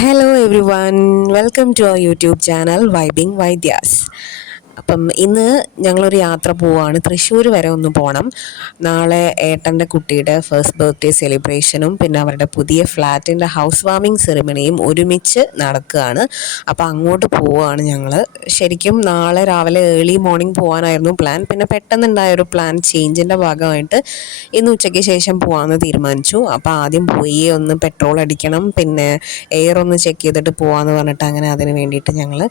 Hello everyone, welcome to our YouTube channel vibing Vaidyas. അപ്പം ഇന്ന് ഞങ്ങളൊരു യാത്ര പോവുകയാണ്. തൃശ്ശൂർ വരെ ഒന്ന് പോകണം. നാളെ ഏട്ടൻ്റെ കുട്ടിയുടെ ഫസ്റ്റ് ബർത്ത്ഡേ സെലിബ്രേഷനും പിന്നെ അവരുടെ പുതിയ ഫ്ലാറ്റിൻ്റെ ഹൗസ് വാമിങ് സെറിമണിയും ഒരുമിച്ച് നടക്കുകയാണ്. അപ്പോൾ അങ്ങോട്ട് പോവുകയാണ് ഞങ്ങൾ. ശരിക്കും നാളെ രാവിലെ ഏർലി മോർണിംഗ് പോകാനായിരുന്നു പ്ലാൻ. പിന്നെ പെട്ടെന്നുണ്ടായൊരു പ്ലാൻ ചേഞ്ചിൻ്റെ ഭാഗമായിട്ട് ഇന്ന് ഉച്ചയ്ക്ക് ശേഷം പോകാമെന്ന് തീരുമാനിച്ചു. അപ്പോൾ ആദ്യം പോയി ഒന്ന് പെട്രോൾ അടിക്കണം, പിന്നെ എയർ ഒന്ന് ചെക്ക് ചെയ്തിട്ട് പോകാമെന്ന് പറഞ്ഞിട്ട് അങ്ങനെ അതിന് വേണ്ടിയിട്ട് ഞങ്ങൾ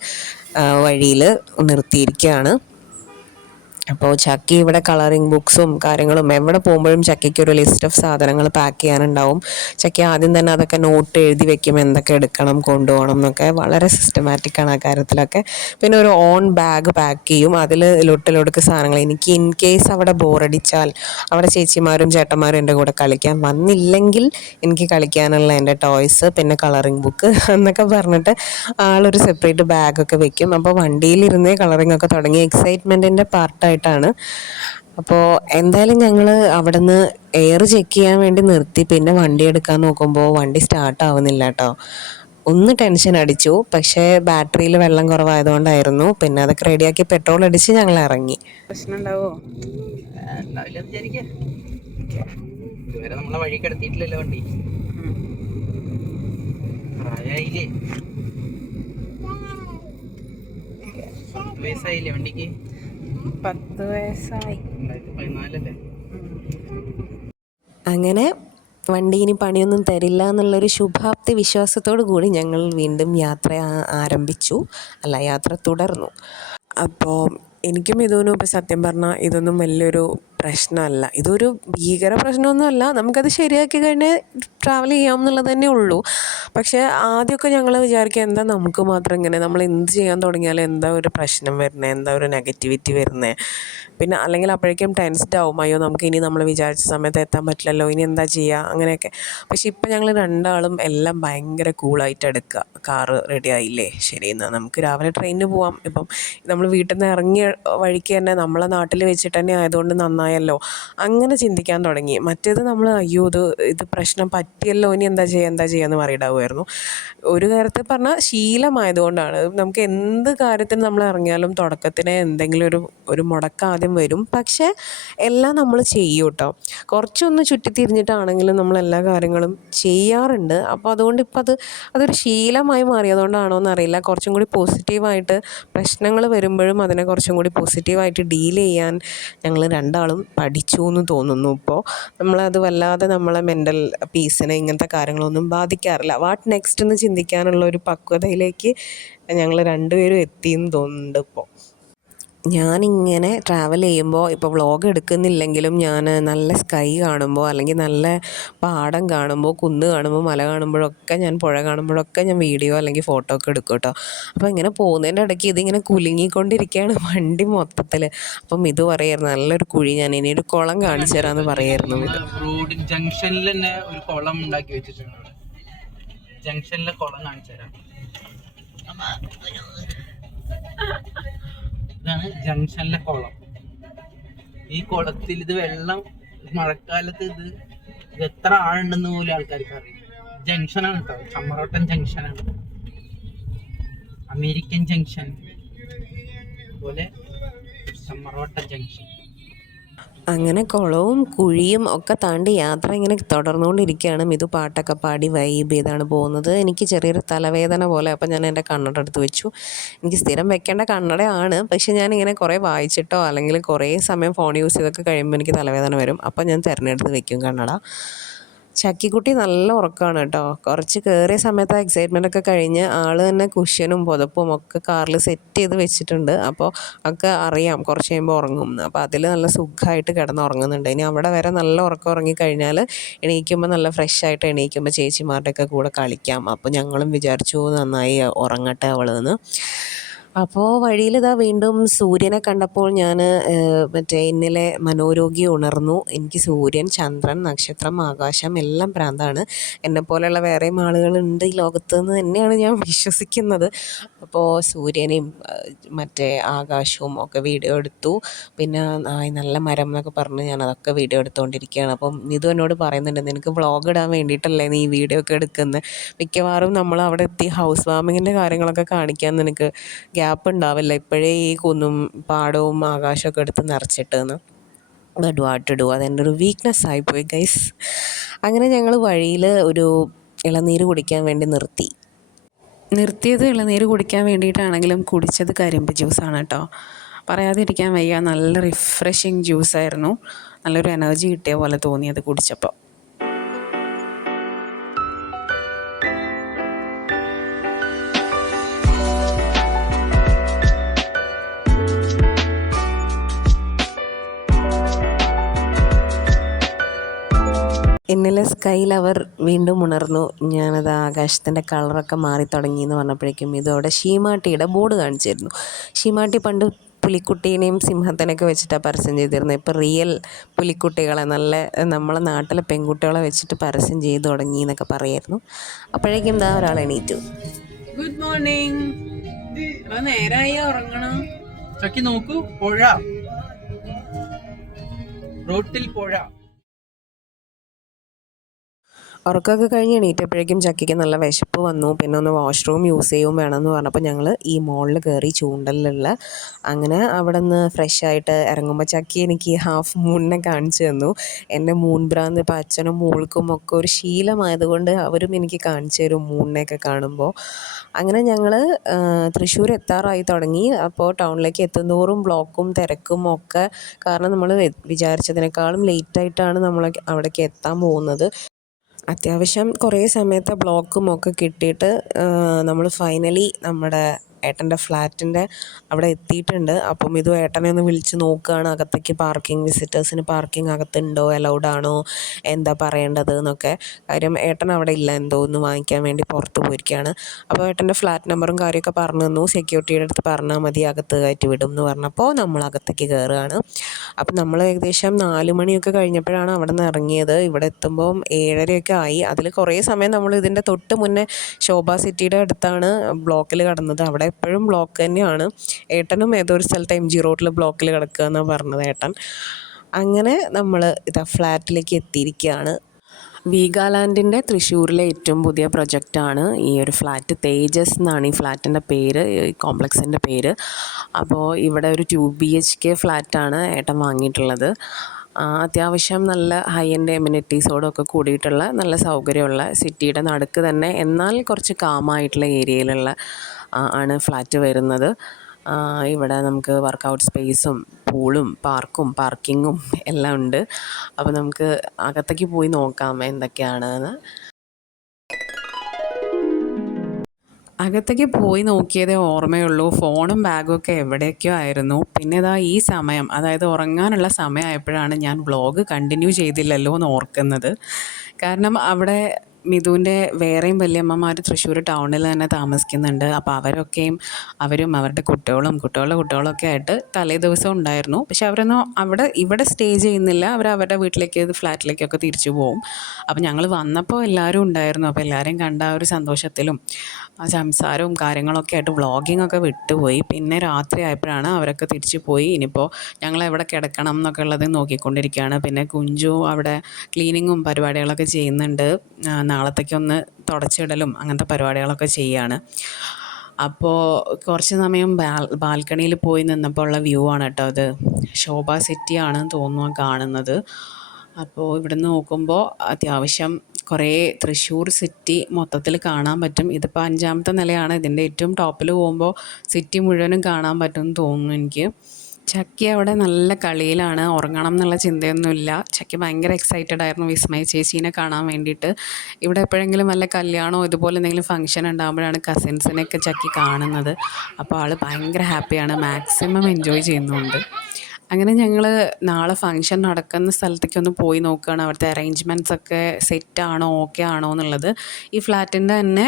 വഴിയിൽ നിർത്തിയിരിക്കുകയാണ്. അപ്പോൾ ചക്കി ഇവിടെ കളറിങ് ബുക്സും കാര്യങ്ങളും എവിടെ പോകുമ്പോഴും ചക്കിക്ക് ഒരു ലിസ്റ്റ് ഓഫ് സാധനങ്ങൾ പാക്ക് ചെയ്യാനുണ്ടാവും. ചക്കി ആദ്യം തന്നെ അതൊക്കെ നോട്ട് എഴുതി വെക്കും, എന്തൊക്കെ എടുക്കണം കൊണ്ടുപോകണം എന്നൊക്കെ. വളരെ സിസ്റ്റമാറ്റിക്കാണ് ആ കാര്യത്തിലൊക്കെ. പിന്നെ ഒരു ഓൺ ബാഗ് പാക്ക് ചെയ്യും, അതിൽ ലൊട്ടിലൊടുക്ക് സാധനങ്ങൾ. എനിക്ക് ഇൻ കേസ് അവിടെ ബോറടിച്ചാൽ അവിടെ ചേച്ചിമാരും ചേട്ടന്മാരും എൻ്റെ കൂടെ കളിക്കാൻ വന്നില്ലെങ്കിൽ എനിക്ക് കളിക്കാനുള്ള എൻ്റെ ടോയ്സ്, പിന്നെ കളറിങ് ബുക്ക് എന്നൊക്കെ പറഞ്ഞിട്ട് ആളൊരു സെപ്പറേറ്റ് ബാഗൊക്കെ വെക്കും. അപ്പോൾ വണ്ടിയിലിരുന്നേ കളറിങ് ഒക്കെ തുടങ്ങി. എക്സൈറ്റ്മെൻറ്റിൻ്റെ പാർട്ടായിട്ടാണ്. അപ്പോൾ എന്തായാലും ഞങ്ങൾ അവിടെ നിന്ന് എയർ ചെക്ക് ചെയ്യാൻ വേണ്ടി നിർത്തി. പിന്നെ വണ്ടി എടുക്കാൻ നോക്കുമ്പോൾ വണ്ടി സ്റ്റാർട്ട് ആവുന്നില്ല കേട്ടോ. ഒന്ന് ടെൻഷൻ അടിച്ചു, പക്ഷേ ബാറ്ററിയിൽ വെള്ളം കുറവായതുകൊണ്ടായിരുന്നു. പിന്നെ അതൊക്കെ റെഡിയാക്കി പെട്രോൾ അടിച്ച് ഞങ്ങൾ ഇറങ്ങി. പ്രശ്നം ഉണ്ടാവോ? ഇതുവരെ നമ്മളെ വഴി കിടത്തിയിട്ടില്ലല്ലോ വണ്ടി. പ്രായമായില്ലേ, 10 വയസ്സായില്ലേ വണ്ടിക്ക്? 10 വയസ്സായി. 2014 അങ്ങനെ വണ്ടി ഇനി പണിയൊന്നും തരില്ല എന്നുള്ളൊരു ശുഭാപ്തി വിശ്വാസത്തോടു കൂടി ഞങ്ങൾ വീണ്ടും യാത്ര ആരംഭിച്ചു. യാത്ര തുടർന്നു. അപ്പോൾ എനിക്കും ഇതൊന്നും ഇപ്പോൾ സത്യം പറഞ്ഞാൽ ഇതൊന്നും വലിയൊരു പ്രശ്നമല്ല. ഇതൊരു ഭീകര പ്രശ്നമൊന്നുമല്ല. നമുക്കത് ശരിയാക്കി കഴിഞ്ഞാൽ ട്രാവൽ ചെയ്യാം എന്നുള്ളത് തന്നെ ഉള്ളൂ. പക്ഷേ ആദ്യമൊക്കെ ഞങ്ങൾ വിചാരിക്കുക, എന്താ നമുക്ക് മാത്രം ഇങ്ങനെ, നമ്മൾ എന്ത് ചെയ്യാൻ തുടങ്ങിയാലും എന്താ ഒരു പ്രശ്നം വരുന്നത്, എന്താ ഒരു നെഗറ്റിവിറ്റി വരുന്നത്. പിന്നെ അല്ലെങ്കിൽ അപ്പോഴേക്കും ടെൻസ്ഡ് ആവും, അയ്യോ നമുക്ക് ഇനി നമ്മൾ വിചാരിച്ച സമയത്ത് എത്താൻ പറ്റില്ലല്ലോ, ഇനി എന്താ ചെയ്യുക, അങ്ങനെയൊക്കെ. പക്ഷേ ഇപ്പം ഞങ്ങൾ രണ്ടാളും എല്ലാം ഭയങ്കര കൂളായിട്ട് എടുക്കുക. കാറ് റെഡി ആയില്ലേ, ശരി എന്നാൽ നമുക്ക് രാവിലെ ട്രെയിനിന് പോവാം. ഇപ്പം നമ്മൾ വീട്ടിൽ നിന്ന് ഇറങ്ങിയ വഴിക്ക് തന്നെ നമ്മളെ നാട്ടിൽ വെച്ചിട്ട് തന്നെ ആയതുകൊണ്ട് നന്നായല്ലോ, അങ്ങനെ ചിന്തിക്കാൻ തുടങ്ങി. മറ്റേത് നമ്മൾ അയ്യോ ഇത് പ്രശ്നം പറ്റിയല്ലോ, ഇനി എന്താ ചെയ്യുക എന്ന് പറയിടാവുമായിരുന്നു. ഒരു കാര്യത്തിൽ പറഞ്ഞാൽ ശീലമായതുകൊണ്ടാണ്. നമുക്ക് എന്ത് കാര്യത്തിന് നമ്മൾ ഇറങ്ങിയാലും തുടക്കത്തിന് എന്തെങ്കിലും ഒരു മുടക്കം ആദ്യം വരും. പക്ഷേ എല്ലാം നമ്മൾ ചെയ്യും കേട്ടോ. കുറച്ചൊന്ന് ചുറ്റിത്തിരിഞ്ഞിട്ടാണെങ്കിലും നമ്മൾ എല്ലാ കാര്യങ്ങളും ചെയ്യാറുണ്ട്. അപ്പോൾ അതുകൊണ്ട് ഇപ്പം അതൊരു ശീലമായി മാറിയതുകൊണ്ടാണോ എന്നറിയില്ല, കുറച്ചും കൂടി പോസിറ്റീവായിട്ട് പ്രശ്നങ്ങൾ വരുമ്പോഴും അതിനെ കുറച്ചും കൂടി പോസിറ്റീവായിട്ട് ഡീൽ ചെയ്യാൻ ഞങ്ങൾ രണ്ടാളും പഠിച്ചു എന്ന് തോന്നുന്നു. ഇപ്പോൾ നമ്മളത് വല്ലാതെ നമ്മളെ മെൻ്റൽ പീസിനെ ഇങ്ങനത്തെ കാര്യങ്ങളൊന്നും ബാധിക്കാറില്ല. വാട്ട് നെക്സ്റ്റ് എന്ന് ചിന്തിക്കാനുള്ള ഒരു പക്വതയിലേക്ക് ഞങ്ങൾ രണ്ടുപേരും എത്തിയെന്ന് തോന്നുന്നുണ്ട് ഇപ്പോൾ. ഞാനിങ്ങനെ ട്രാവൽ ചെയ്യുമ്പോൾ ഇപ്പോൾ വ്ളോഗ് എടുക്കുന്നില്ലെങ്കിലും ഞാൻ നല്ല സ്കൈ കാണുമ്പോൾ, അല്ലെങ്കിൽ നല്ല പാടം കാണുമ്പോൾ, കുന്ന് കാണുമ്പോൾ, മല കാണുമ്പോഴൊക്കെ, ഞാൻ പുഴ കാണുമ്പോഴൊക്കെ ഞാൻ വീഡിയോ അല്ലെങ്കിൽ ഫോട്ടോ ഒക്കെ എടുക്കും കേട്ടോ. അപ്പോൾ ഇങ്ങനെ പോകുന്നതിൻ്റെ ഇടയ്ക്ക് ഇതിങ്ങനെ കുലുങ്ങിക്കൊണ്ടിരിക്കുകയാണ് വണ്ടി മൊത്തത്തിൽ. അപ്പം ഇത് പറയായിരുന്നു, നല്ലൊരു കുഴി, ഞാൻ ഇനി ഒരു കുളം കാണിച്ചു തരാമെന്ന് പറയായിരുന്നു. ഇത് റോഡ് ജംഗ്ഷനിൽ തന്നെ ഒരു കുളം ഉണ്ടാക്കി വെച്ചിട്ടുണ്ട്. ജംഗ്ഷനിലെ കുളം കാണിച്ചു തരാം. ഇതാണ് ജംഗ്ഷനിലെ കുളം. ഈ കുളത്തിൽ ഇത് വെള്ളം മഴക്കാലത്ത് ഇത് എത്ര ആഴുണ്ടെന്ന് പോലും ആൾക്കാർക്ക് അറിയില്ല. ജംഗ്ഷനാണ് കേട്ടോ, ചമ്മറോട്ടൻ ജംഗ്ഷനാണ്. അമേരിക്കൻ ജംഗ്ഷൻ പോലെ ചമ്മറോട്ടൻ ജംഗ്ഷൻ. അങ്ങനെ കുളവും കുഴിയും ഒക്കെ താണ്ടി യാത്ര ഇങ്ങനെ തുടർന്നുകൊണ്ടിരിക്കുകയാണ്. മിതു പാട്ടൊക്കെ പാടി വൈബ് ചെയ്താണ് പോകുന്നത്. എനിക്ക് ചെറിയൊരു തലവേദന പോലെ, അപ്പം ഞാൻ എൻ്റെ കണ്ണട എടുത്ത് വെച്ചു. എനിക്ക് സ്ഥിരം വെക്കേണ്ട കണ്ണടയാണ്, പക്ഷേ ഞാനിങ്ങനെ കുറേ വായിച്ചിട്ടോ അല്ലെങ്കിൽ കുറേ സമയം ഫോൺ യൂസ് ചെയ്തൊക്കെ കഴിയുമ്പോൾ എനിക്ക് തലവേദന വരും. അപ്പം ഞാൻ തിരഞ്ഞെടുത്ത് വെക്കും കണ്ണട. ചക്കിക്കുട്ടി നല്ല ഉറക്കമാണ് കേട്ടോ. കുറച്ച് കയറിയ സമയത്ത് ആ എക്സൈറ്റ്മെൻറ്റൊക്കെ കഴിഞ്ഞ് ആൾ തന്നെ കുഷ്യനും പുതപ്പും ഒക്കെ കാറിൽ സെറ്റ് ചെയ്ത് വെച്ചിട്ടുണ്ട്. അപ്പോൾ ഒക്കെ അറിയാം കുറച്ച് കഴിയുമ്പോൾ ഉറങ്ങും. അപ്പോൾ അതിൽ നല്ല സുഖമായിട്ട് കിടന്നുറങ്ങുന്നുണ്ട്. ഇനി അവിടെ വരെ നല്ല ഉറക്കം ഉറങ്ങിക്കഴിഞ്ഞാൽ എണീക്കുമ്പോൾ നല്ല ഫ്രഷായിട്ട് എണീക്കുമ്പോൾ ചേച്ചിമാരുടെയൊക്കെ കൂടെ കളിക്കാം. അപ്പോൾ ഞങ്ങളും വിചാരിച്ചു നന്നായി ഉറങ്ങട്ടെ അവളെന്ന്. അപ്പോൾ വഴിയിലിതാ വീണ്ടും സൂര്യനെ കണ്ടപ്പോൾ ഞാൻ മറ്റേ ഇന്നലെ മനോരോഗി ഉണർന്നു. എനിക്ക് സൂര്യൻ, ചന്ദ്രൻ, നക്ഷത്രം, ആകാശം എല്ലാം ഭ്രാന്താണ്. എന്നെപ്പോലെയുള്ള വേറെയും ആളുകളുണ്ട് ഈ ലോകത്ത് എന്ന് തന്നെയാണ് ഞാൻ വിശ്വസിക്കുന്നത്. അപ്പോൾ സൂര്യനെയും മറ്റേ ആകാശവും ഒക്കെ വീഡിയോ എടുത്തു. പിന്നെ നല്ല മരം എന്നൊക്കെ പറഞ്ഞ് ഞാനതൊക്കെ വീഡിയോ എടുത്തുകൊണ്ടിരിക്കുകയാണ്. അപ്പം നിതു എന്നോട് പറയുന്നുണ്ട്, നിനക്ക് വ്ളോഗ് ഇടാൻ വേണ്ടിയിട്ടല്ലേ നീ ഈ വീഡിയോ ഒക്കെ എടുക്കുന്നത്? മിക്കവാറും നമ്മൾ അവിടെ എത്തി ഹൗസ് വാമിങ്ങിൻ്റെ കാര്യങ്ങളൊക്കെ കാണിക്കാൻ നിനക്ക് ഗ്യാപ്പ് ഉണ്ടാവില്ല, ഇപ്പോഴേ ഈ കുന്നും പാടവും ആകാശമൊക്കെ എടുത്ത് നിറച്ചിട്ടെന്ന്. ബട്ട് വാട്ട് ടു ഡു, അതെൻ്റെ ഒരു വീക്ക്നെസ് ആയിപ്പോയി ഗൈസ്. അങ്ങനെ ഞങ്ങൾ വഴിയിൽ ഒരു ഇളനീര് കുടിക്കാൻ വേണ്ടി നിർത്തിയത് ഇളനീര് കുടിക്കാൻ വേണ്ടിയിട്ടാണെങ്കിലും കുടിച്ചത് കരിമ്പ് ജ്യൂസാണ് കേട്ടോ. പറയാതിരിക്കാൻ വയ്യ, നല്ല റിഫ്രഷിങ് ജ്യൂസായിരുന്നു. നല്ലൊരു എനർജി കിട്ടിയ പോലെ തോന്നിയത് കുടിച്ചപ്പോൾ. ഇന്നലെ സ്കൈ ലവർ വീണ്ടും ഉണർന്നു. ഞാനത് ആകാശത്തിൻ്റെ കളറൊക്കെ മാറി തുടങ്ങി എന്ന് പറഞ്ഞപ്പോഴേക്കും ഇതോടെ ഷീമാട്ടിയുടെ ബോർഡ് കാണിച്ചിരുന്നു. ഷീമാട്ടി പണ്ട് പുലിക്കുട്ടീനെയും സിംഹത്തിനൊക്കെ വെച്ചിട്ടാണ് പരസ്യം ചെയ്തിരുന്നത്. ഇപ്പോൾ റിയൽ പുലിക്കുട്ടികളെ, നല്ല നമ്മളെ നാട്ടിലെ പെൺകുട്ടികളെ വെച്ചിട്ട് പരസ്യം ചെയ്ത് തുടങ്ങി എന്നൊക്കെ പറയായിരുന്നു. അപ്പോഴേക്കും എന്താ ഒരാൾ എണീറ്റു. Good morning. നേരായി ഉറങ്ങണം. ചക്കി നോക്കൂ, പുഴ, റോട്ടിൽ പുഴ. ഉറക്കമൊക്കെ കഴിഞ്ഞ് എണീറ്റപ്പോഴേക്കും ചക്കിക്ക് നല്ല വിശപ്പ് വന്നു. പിന്നെ ഒന്ന് വാഷ്റൂം യൂസ് ചെയ്യും വേണമെന്ന് പറഞ്ഞപ്പോൾ ഞങ്ങൾ ഈ മോളിൽ കയറി ചൂണ്ടലിലുള്ള. അങ്ങനെ അവിടെ നിന്ന് ഫ്രഷ് ആയിട്ട് ഇറങ്ങുമ്പോൾ ചക്കി എനിക്ക് ഹാഫ് മൂണിനെ കാണിച്ചു തന്നു. എൻ്റെ മൂൺ ഭ്രാന്ത് ഇപ്പോൾ അച്ഛനും മോൾക്കും ഒക്കെ ഒരു ശീലമായതുകൊണ്ട് അവരും എനിക്ക് കാണിച്ചു തരും മൂണിനെയൊക്കെ കാണുമ്പോൾ. അങ്ങനെ ഞങ്ങൾ തൃശ്ശൂർ എത്താറായി തുടങ്ങി. അപ്പോൾ ടൗണിലേക്ക് എത്തുന്തോറും ബ്ലോക്കും തിരക്കും ഒക്കെ കാരണം നമ്മൾ വിചാരിച്ചതിനേക്കാളും ലേറ്റായിട്ടാണ് നമ്മൾ അവിടേക്ക് എത്താൻ പോകുന്നത്. അത്യാവശ്യം കുറേ സമയത്തെ ബ്ലോക്കും ഒക്കെ കിട്ടിയിട്ട് നമ്മൾ ഫൈനലി നമ്മുടെ ഏട്ടൻ്റെ ഫ്ലാറ്റിൻ്റെ അവിടെ എത്തിയിട്ടുണ്ട്. അപ്പം ഇത് ഏട്ടനെ ഒന്ന് വിളിച്ച് നോക്കുകയാണ്, അകത്തേക്ക് വിസിറ്റേഴ്സിന് പാർക്കിംഗ് അകത്തുണ്ടോ, അലൗഡ് ആണോ, എന്താ പറയേണ്ടത് എന്നൊക്കെ. കാര്യം ഏട്ടൻ അവിടെ ഇല്ല, എന്തോ ഒന്ന് വാങ്ങിക്കാൻ വേണ്ടി പുറത്ത് പോയിരിക്കുകയാണ്. അപ്പോൾ ഏട്ടൻ്റെ ഫ്ലാറ്റ് നമ്പറും കാര്യമൊക്കെ പറഞ്ഞു തന്നു. സെക്യൂരിറ്റിയുടെ അടുത്ത് പറഞ്ഞാൽ മതി, അകത്ത് കയറ്റി വിടും എന്ന് പറഞ്ഞപ്പോൾ നമ്മൾ അകത്തേക്ക് കയറുകയാണ്. അപ്പം നമ്മൾ ഏകദേശം 4 മണിയൊക്കെ കഴിഞ്ഞപ്പോഴാണ് അവിടെ നിന്ന് ഇറങ്ങിയത്. ഇവിടെ എത്തുമ്പം 7:30 ആയി. അതിൽ കുറേ സമയം നമ്മൾ ഇതിൻ്റെ തൊട്ട് മുന്നേ ശോഭ സിറ്റിയുടെ അടുത്താണ് ബ്ലോക്കിൽ കിടന്നത്. അവിടെ എപ്പോഴും ബ്ലോക്ക് തന്നെയാണ്. ഏട്ടനും ഏതൊരു സ്ഥലത്ത് MG റോഡിൽ ബ്ലോക്കിൽ കിടക്കുക എന്നാണ് പറഞ്ഞത് ഏട്ടൻ. അങ്ങനെ നമ്മൾ ഇതാ ഫ്ലാറ്റിലേക്ക് എത്തിയിരിക്കുകയാണ്. വീഗാലാൻഡിൻ്റെ തൃശ്ശൂരിലെ ഏറ്റവും പുതിയ പ്രൊജക്റ്റാണ് ഈ ഒരു ഫ്ലാറ്റ്. തേജസ് എന്നാണ് ഈ ഫ്ലാറ്റിൻ്റെ പേര്, ഈ കോംപ്ലക്സിൻ്റെ പേര്. അപ്പോൾ ഇവിടെ ഒരു 2 BHK ഫ്ലാറ്റാണ് ഏട്ടൻ വാങ്ങിയിട്ടുള്ളത്. അത്യാവശ്യം നല്ല ഹൈ എൻഡ് എമ്യൂണിറ്റീസോടൊക്കെ കൂടിയിട്ടുള്ള നല്ല സൗകര്യമുള്ള സിറ്റിയുടെ നടുക്ക് തന്നെ, എന്നാൽ കുറച്ച് കാമായിട്ടുള്ള ഏരിയയിലുള്ള ആണ് ഫ്ലാറ്റ് വരുന്നത്. ഇവിടെ നമുക്ക് വർക്കൗട്ട് സ്പേസും പൂളും പാർക്കും പാർക്കിങ്ങും എല്ലാം ഉണ്ട്. അപ്പോൾ നമുക്ക് അകത്തേക്ക് പോയി നോക്കാം എന്തൊക്കെയാണെന്ന്. അകത്തേക്ക് പോയി നോക്കിയതേ ഓർമ്മയുള്ളൂ. ഫോണും ബാഗും ഒക്കെ എവിടേക്കോ ആയിരുന്നു. പിന്നെ ഇതാ ഈ സമയം, അതായത് ഉറങ്ങാനുള്ള സമയമായപ്പോഴാണ് ഞാൻ വ്ളോഗ് കണ്ടിന്യൂ ചെയ്തില്ലല്ലോ എന്ന് ഓർക്കുന്നത്. കാരണം അവിടെ മിഥുവിൻ്റെ വേറെയും വല്യമ്മമാർ തൃശ്ശൂർ ടൗണിൽ തന്നെ താമസിക്കുന്നുണ്ട്. അപ്പോൾ അവരും അവരുടെ കുട്ടികളുടെ കുട്ടികളൊക്കെ ആയിട്ട് തലേ ദിവസം ഉണ്ടായിരുന്നു. പക്ഷെ അവരൊന്നും ഇവിടെ സ്റ്റേ ചെയ്യുന്നില്ല. അവരുടെ വീട്ടിലേക്ക് ഫ്ലാറ്റിലേക്കൊക്കെ തിരിച്ചു പോകും. അപ്പോൾ ഞങ്ങൾ വന്നപ്പോൾ എല്ലാവരും ഉണ്ടായിരുന്നു. അപ്പോൾ എല്ലാവരെയും കണ്ട ആ ഒരു സന്തോഷത്തിലും സംസാരവും കാര്യങ്ങളൊക്കെ ആയിട്ട് വ്ളോഗിങ് ഒക്കെ വിട്ടുപോയി. പിന്നെ രാത്രി ആയപ്പോഴാണ് അവരൊക്കെ തിരിച്ചു പോയി. ഇനിയിപ്പോൾ ഞങ്ങൾ എവിടെ കിടക്കണം എന്നൊക്കെ ഉള്ളത് നോക്കിക്കൊണ്ടിരിക്കുകയാണ്. പിന്നെ കുഞ്ചു അവിടെ ക്ലീനിങ്ങും പരിപാടികളൊക്കെ ചെയ്യുന്നുണ്ട്. നാളത്തേക്കൊന്ന് തുടച്ചിടലും അങ്ങനത്തെ പരിപാടികളൊക്കെ ചെയ്യുകയാണ്. അപ്പോൾ കുറച്ച് സമയം ബാൽക്കണിയിൽ പോയി നിന്നപ്പോൾ ഉള്ള വ്യൂ ആണ് കേട്ടോ അത്. ശോഭ സിറ്റിയാണ് തോന്നുന്നു കാണുന്നത്. അപ്പോൾ ഇവിടുന്ന് നോക്കുമ്പോൾ അത്യാവശ്യം കുറേ തൃശ്ശൂർ സിറ്റി മൊത്തത്തിൽ കാണാൻ പറ്റും. ഇതിപ്പോൾ 5ാമത്തെ നിലയാണ്. ഇതിൻ്റെ ഏറ്റവും ടോപ്പിൽ പോകുമ്പോൾ സിറ്റി മുഴുവനും കാണാൻ പറ്റുമെന്ന് തോന്നുന്നു എനിക്ക്. ചക്കി അവിടെ നല്ല കളിയിലാണ്. ഉറങ്ങണം എന്നുള്ള ചിന്തയൊന്നുമില്ല. ചക്കി ഭയങ്കര എക്സൈറ്റഡ് ആയിരുന്നു വിസ്മയ ചേച്ചീനെ കാണാൻ വേണ്ടിയിട്ട്. ഇവിടെ എപ്പോഴെങ്കിലും വല്ല കല്യാണമോ ഇതുപോലെ എന്തെങ്കിലും ഫംഗ്ഷൻ ഉണ്ടാകുമ്പോഴാണ് കസിൻസിനെയൊക്കെ ചക്കി കാണുന്നത്. അപ്പോൾ ആൾ ഭയങ്കര ഹാപ്പിയാണ്, മാക്സിമം എൻജോയ് ചെയ്യുന്നുണ്ട്. അങ്ങനെ ഞങ്ങൾ നാളെ ഫംഗ്ഷൻ നടക്കുന്ന സ്ഥലത്തേക്കൊന്ന് പോയി നോക്കുകയാണ്. അവിടുത്തെ അറേഞ്ച്മെൻറ്റ്സ് ഒക്കെ സെറ്റാണോ ഓക്കെ ആണോ എന്നുള്ളത്. ഈ ഫ്ലാറ്റിൻ്റെ തന്നെ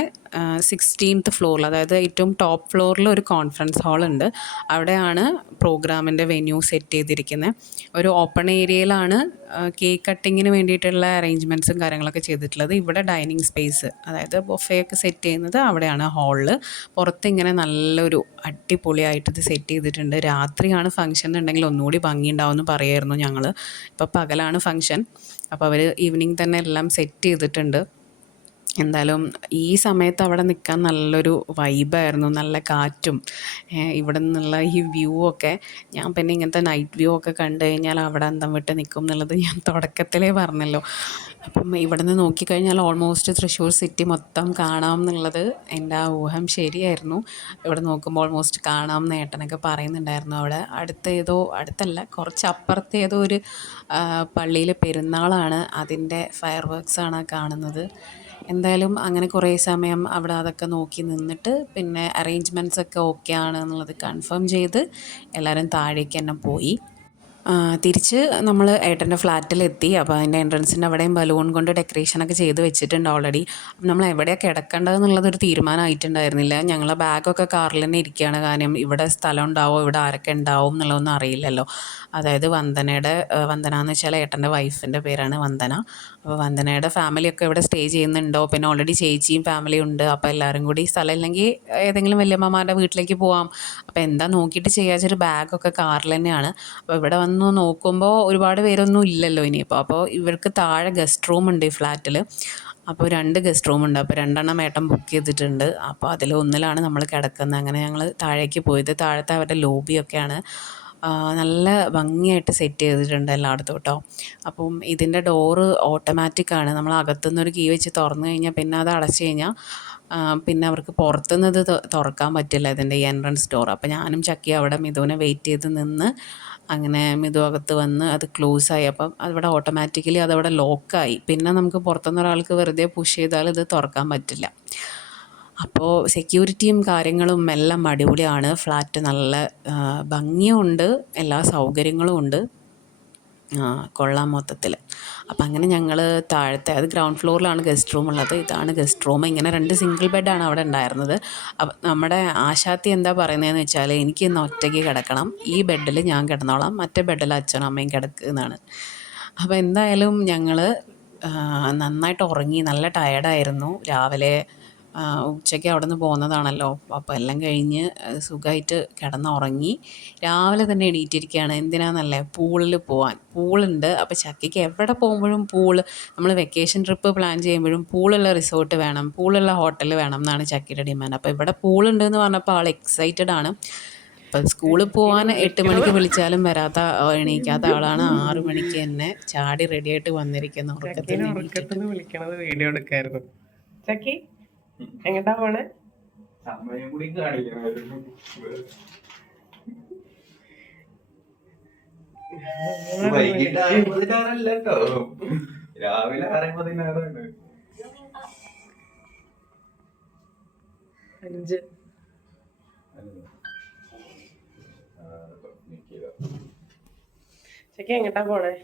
16th ഫ്ലോറിൽ, അതായത് ഏറ്റവും ടോപ്പ് ഫ്ലോറിൽ ഒരു കോൺഫറൻസ് ഹാളുണ്ട്. അവിടെയാണ് പ്രോഗ്രാമിൻ്റെ വെന്യൂ സെറ്റ് ചെയ്തിരിക്കുന്നത്. ഒരു ഓപ്പൺ ഏരിയയിലാണ് കേക്ക് കട്ടിങ്ങിന് വേണ്ടിയിട്ടുള്ള അറേഞ്ച്മെൻറ്റ്സും കാര്യങ്ങളൊക്കെ ചെയ്തിട്ടുള്ളത്. ഇവിടെ ഡൈനിങ് സ്പേസ്, അതായത് ബൊഫേ ഒക്കെ സെറ്റ് ചെയ്യുന്നത് അവിടെയാണ്, ഹാളിൽ. പുറത്ത് ഇങ്ങനെ നല്ലൊരു അടിപൊളിയായിട്ട് ഇത് സെറ്റ് ചെയ്തിട്ടുണ്ട്. രാത്രിയാണ് ഫംഗ്ഷൻ ഉണ്ടെങ്കിൽ ഒന്നുകൂടി ഭംഗിയുണ്ടാവുമെന്ന് പറയായിരുന്നു ഞങ്ങൾ. ഇപ്പോൾ പകലാണ് ഫംഗ്ഷൻ, അപ്പോൾ അവർ ഈവനിങ് തന്നെ എല്ലാം സെറ്റ് ചെയ്തിട്ടുണ്ട്. എന്തായാലും ഈ സമയത്ത് അവിടെ നിൽക്കാൻ നല്ലൊരു വൈബായിരുന്നു, നല്ല കാറ്റും ഇവിടെ നിന്നുള്ള ഈ വ്യൂ ഒക്കെ. ഞാൻ പിന്നെ ഇങ്ങനത്തെ നൈറ്റ് വ്യൂ ഒക്കെ കണ്ടു കഴിഞ്ഞാൽ അവിടെ അന്തം വിട്ട് നിൽക്കും എന്നുള്ളത് ഞാൻ തുടക്കത്തിലേ പറഞ്ഞല്ലോ. അപ്പം ഇവിടെ നിന്ന് നോക്കിക്കഴിഞ്ഞാൽ ഓൾമോസ്റ്റ് തൃശ്ശൂർ സിറ്റി മൊത്തം കാണാം എന്നുള്ളത് എൻ്റെ ആ ഊഹം ശരിയായിരുന്നു. ഇവിടെ നോക്കുമ്പോൾ ഓൾമോസ്റ്റ് കാണാം എന്ന് ഏട്ടനൊക്കെ പറയുന്നുണ്ടായിരുന്നു. അവിടെ അടുത്തല്ല, കുറച്ച് അപ്പുറത്തെ ഏതോ ഒരു പള്ളിയിൽ പെരുന്നാളാണ്, അതിൻ്റെ ഫയർ വർക്ക്സാണ് കാണുന്നത്. എന്തായാലും അങ്ങനെ കുറേ സമയം അവിടെ അതൊക്കെ നോക്കി നിന്നിട്ട് പിന്നെ അറേഞ്ച്മെൻറ്റ്സൊക്കെ ഓക്കെ ആണ് എന്നുള്ളത് കൺഫേം ചെയ്ത് എല്ലാവരും താഴേക്ക് തന്നെ പോയി. തിരിച്ച് നമ്മൾ ഏട്ടൻ്റെ ഫ്ലാറ്റിലെത്തി. അപ്പോൾ അതിൻ്റെ എൻട്രൻസിൻ്റെ അവിടെയും ബലൂൺ കൊണ്ട് ഡെക്കറേഷനൊക്കെ ചെയ്ത് വെച്ചിട്ടുണ്ട് ഓൾറെഡി. അപ്പം നമ്മൾ എവിടെയാണ് കിടക്കേണ്ടതെന്നുള്ളതൊരു തീരുമാനമായിട്ടുണ്ടായിരുന്നില്ല. ഞങ്ങളെ ബാഗൊക്കെ കാറിൽ തന്നെ ഇരിക്കുകയാണ്. കാരണം ഇവിടെ സ്ഥലം ഉണ്ടാവോ, ഇവിടെ ആരൊക്കെ ഉണ്ടാവും എന്നുള്ളതൊന്നും അറിയില്ലല്ലോ. അതായത് വന്ദന എന്ന് വെച്ചാൽ ഏട്ടൻ്റെ വൈഫിൻ്റെ പേരാണ് വന്ദന. അപ്പോൾ വന്ദനയുടെ ഫാമിലിയൊക്കെ ഇവിടെ സ്റ്റേ ചെയ്യുന്നുണ്ടോ, പിന്നെ ഓൾറെഡി ചേച്ചിയും ഫാമിലിയും ഉണ്ട്. അപ്പോൾ എല്ലാവരും കൂടി സ്ഥലമില്ലെങ്കിൽ ഏതെങ്കിലും വല്യമ്മമാരുടെ വീട്ടിലേക്ക് പോവാം. അപ്പോൾ എന്താ നോക്കിയിട്ട് ചെയ്യാച്ചൊരു ബാഗൊക്കെ കാറിൽ തന്നെയാണ്. അപ്പോൾ ഇവിടെ വന്ന് നോക്കുമ്പോൾ ഒരുപാട് പേരൊന്നും ഇല്ലല്ലോ ഇനിയിപ്പോൾ. അപ്പോൾ ഇവർക്ക് താഴെ ഗസ്റ്റ് റൂം ഉണ്ട് ഈ ഫ്ലാറ്റിൽ. അപ്പോൾ 2 ഗസ്റ്റ് റൂമുണ്ട്. അപ്പോൾ 2 ഏട്ടൻ ബുക്ക് ചെയ്തിട്ടുണ്ട്. അപ്പോൾ അതിൽ ഒന്നിലാണ് നമ്മൾ കിടക്കുന്നത്. അങ്ങനെ ഞങ്ങൾ താഴേക്ക് പോയത്. താഴത്തെ അവരുടെ ലോബിയൊക്കെയാണ് നല്ല ഭംഗിയായിട്ട് സെറ്റ് ചെയ്തിട്ടുണ്ട് എല്ലായിടത്തും കേട്ടോ. അപ്പം ഇതിൻ്റെ ഡോറ് ഓട്ടോമാറ്റിക്കാണ്. നമ്മൾ അകത്തുനിന്നൊരു കീ വെച്ച് തുറന്നു കഴിഞ്ഞാൽ പിന്നെ അത് അടച്ചു കഴിഞ്ഞാൽ പിന്നെ അവർക്ക് പുറത്തുനിന്ന് ഇത് തുറക്കാൻ പറ്റില്ല, ഇതിൻ്റെ ഈ എൻട്രൻസ് ഡോർ. അപ്പോൾ ഞാനും ചക്കി അവിടെ മിഥുവിനെ വെയിറ്റ് ചെയ്ത് നിന്ന് അങ്ങനെ മിഥു അകത്ത് വന്ന് അത് ക്ലോസായി. അപ്പം അവിടെ ഓട്ടോമാറ്റിക്കലി അതവിടെ ലോക്കായി. പിന്നെ നമുക്ക് പുറത്തുനിന്ന് ഒരാൾക്ക് വെറുതെ പുഷ് ചെയ്താൽ ഇത് തുറക്കാൻ പറ്റില്ല. അപ്പോൾ സെക്യൂരിറ്റിയും കാര്യങ്ങളും എല്ലാം അടിപൊളിയാണ്. ഫ്ലാറ്റ് നല്ല ഭംഗിയുണ്ട്, എല്ലാ സൗകര്യങ്ങളും ഉണ്ട്, കൊള്ളാം മൊത്തത്തിൽ. അപ്പം അങ്ങനെ ഞങ്ങൾ താഴത്തെ, അത് ഗ്രൗണ്ട് ഫ്ലോറിലാണ് ഗസ്റ്റ് റൂം ഉള്ളത്. ഇതാണ് ഗസ്റ്റ് റൂം. ഇങ്ങനെ 2 സിംഗിൾ ബെഡാണ് അവിടെ ഉണ്ടായിരുന്നത്. അപ്പം നമ്മുടെ ആശാത്തി എന്താ പറയുന്നതെന്ന് വെച്ചാൽ, എനിക്ക് ഇന്ന് ഒറ്റയ്ക്ക് കിടക്കണം, ഈ ബെഡിൽ ഞാൻ കിടന്നോളാം, മറ്റേ ബെഡിൽ അച്ഛനും അമ്മയും കിടക്കുന്നതാണ്. അപ്പോൾ എന്തായാലും ഞങ്ങൾ നന്നായിട്ട് ഉറങ്ങി. നല്ല ടയേർഡായിരുന്നു. രാവിലെ ഉച്ചയ്ക്ക് അവിടെ നിന്ന് പോകുന്നതാണല്ലോ. അപ്പോൾ എല്ലാം കഴിഞ്ഞ് സുഖമായിട്ട് കിടന്നുറങ്ങി. രാവിലെ തന്നെ എണീറ്റിരിക്കുകയാണ്. എന്തിനാണെന്നല്ലേ, പൂളിൽ പോകാൻ. പൂളുണ്ട്. അപ്പോൾ ചക്കിക്ക് എവിടെ പോകുമ്പോഴും നമ്മൾ വെക്കേഷൻ ട്രിപ്പ് പ്ലാൻ ചെയ്യുമ്പോഴും പൂളുള്ള റിസോർട്ട് വേണം, പൂളുള്ള ഹോട്ടൽ വേണം എന്നാണ് ചക്കിയുടെ ഡിമാൻഡ്. അപ്പോൾ ഇവിടെ പൂളുണ്ട് എന്ന് പറഞ്ഞപ്പോൾ ആൾ എക്സൈറ്റഡ് ആണ്. അപ്പം സ്കൂളിൽ പോകാൻ 8 മണിക്ക് വിളിച്ചാലും എണീക്കാത്ത ആളാണ്. 6 മണിക്ക് തന്നെ ചാടി റെഡിയായിട്ട് വന്നിരിക്കുന്നു. ഉറക്കത്തിൽ വിളിക്കണത് വീഡിയോ എടുക്കായിരുന്നു. ചക്കി എങ്ങട്ടാ പോണേ? സമയം കൂടി കാണിക്കണം. വൈകിട്ട് 6:16 കേട്ടോ, രാവിലെ 6:16. 5 ചക്കി എങ്ങട്ടാ പോണേ?